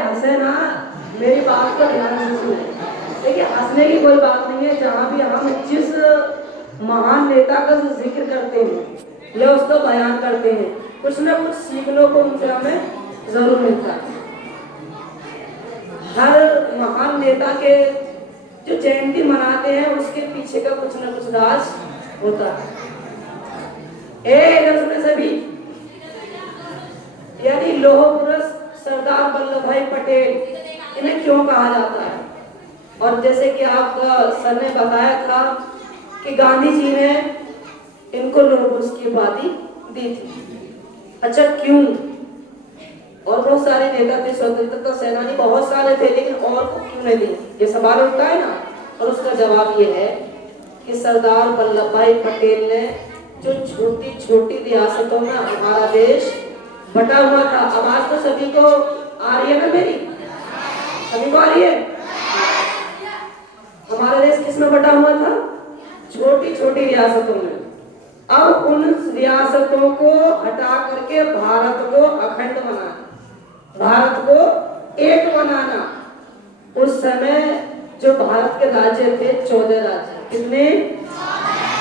हंसे ना, मेरी बात को ध्यान से सुने। देखिए हंसने की कोई बात नहीं है। जहाँ भी हम जिस महान नेता का जिक्र करते हैं या उसका बयान करते हैं, कुछ ना कुछ सीखने को उनसे हमें जरूर मिलता है। हर महान नेता के जो जयंती मनाते हैं उसके पीछे का कुछ ना कुछ राज होता है। इधर सुने सभी, यानी लौह पुरुष सरदार वल्लभ भाई पटेल इन्हें क्यों कहा जाता है? और जैसे कि आपका सर ने बताया था कि गांधी जी ने इनको लौह पुरुष की उपाधि दी थी। अच्छा क्यों? और बहुत सारे नेता थे, स्वतंत्रता सेनानी बहुत सारे थे, लेकिन और को क्यों नहीं दी? ये सवाल उठता है ना। और उसका जवाब ये है कि सरदार वल्लभ भाई पटेल ने जो छोटी छोटी रियासतों में हमारा देश बटा हुआ था। आवाज तो सभी को आ रही है ना मेरी? सभी को आ रही है? हमारा देश किस में बटा हुआ था? छोटी छोटी रियासतों में। अब उन रियासतों को हटा करके भारत को अखंड बनाना, भारत को एक बनाना। उस समय जो भारत के राज्य थे 14 राज्य। कितने?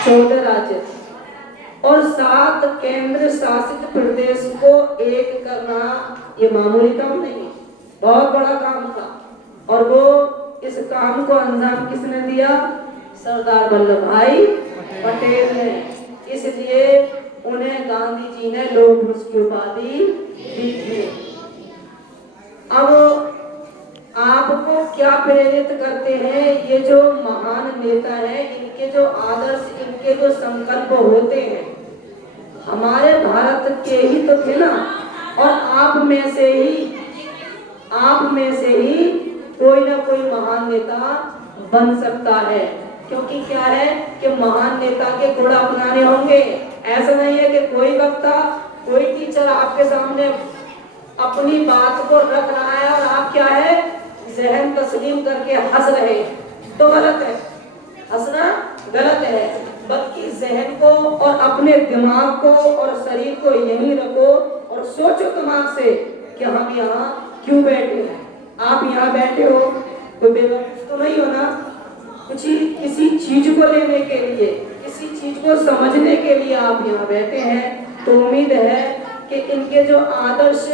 14 राज्य थे और 7 केंद्र शासित प्रदेश को एक करना ये मामूली काम नहीं है, बहुत बड़ा काम था। और वो इस काम को अंजाम किसने दिया? सरदार वल्लभ भाई पटेल ने। इसलिए उन्हें गांधी जी ने लौह पुरुष की उपाधि दी थी। अब आपको क्या प्रेरित करते हैं ये जो महान नेता हैं? इनके जो आदर्श, इनके जो संकल्प होते हैं, हमारे भारत के ही तो थे ना। और आप में से ही कोई ना कोई महान नेता बन सकता है। क्योंकि क्या है कि महान नेता के गुण अपनाने होंगे। ऐसा नहीं है कि कोई वक्ता, कोई टीचर आपके सामने अपनी बात को रख रहा है और आप क्या है जहन तस्लीम करके हंस रहे, तो गलत है। हंसना गलत है, बल्कि जहन को और अपने दिमाग को और शरीर को यहीं रखो और सोचो दिमाग से कि हम यहाँ क्यों बैठे हैं। आप यहाँ बैठे हो कोई बेवकूफ तो नहीं हो ना? किसी चीज को लेने के लिए, किसी चीज को समझने के लिए आप यहाँ बैठे हैं। तो उम्मीद है कि इनके जो आदर्श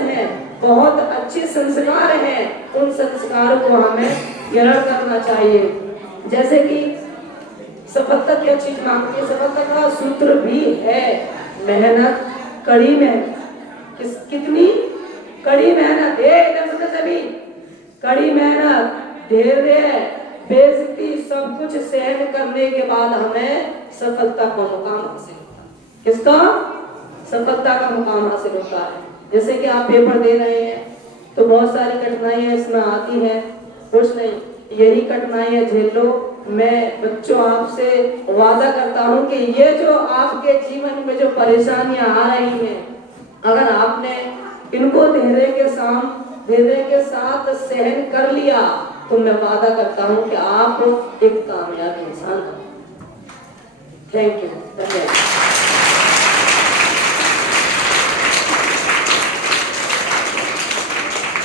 हैं, बहुत अच्छे संस्कार हैं, उन संस्कार को हमें ग्रहण करना चाहिए। जैसे कि सफलता क्या चीज मांगती है? सफलता का सूत्र भी है मेहनत, कड़ी मेहनत। कितनी कड़ी मेहनत है? सभी कड़ी मेहनत, धैर्य, बेइज्जती सब कुछ सहन करने के बाद हमें सफलता का मुकाम हासिल होता है। किसका? सफलता का मुकाम हासिल होता है। जैसे कि आप पेपर दे रहे हैं तो बहुत सारी कठिनाइयां इसमें आती हैं, कुछ नहीं, यही कठिनाइयां झेल लो। मैं बच्चों आपसे वादा करता हूं कि ये जो आपके जीवन में जो परेशानियां आ रही हैं, अगर आपने इनको धैर्य के साथ सहन कर लिया तो मैं वादा करता हूं कि आप एक कामयाब इंसान हो। थैंक यू, धन्यवाद।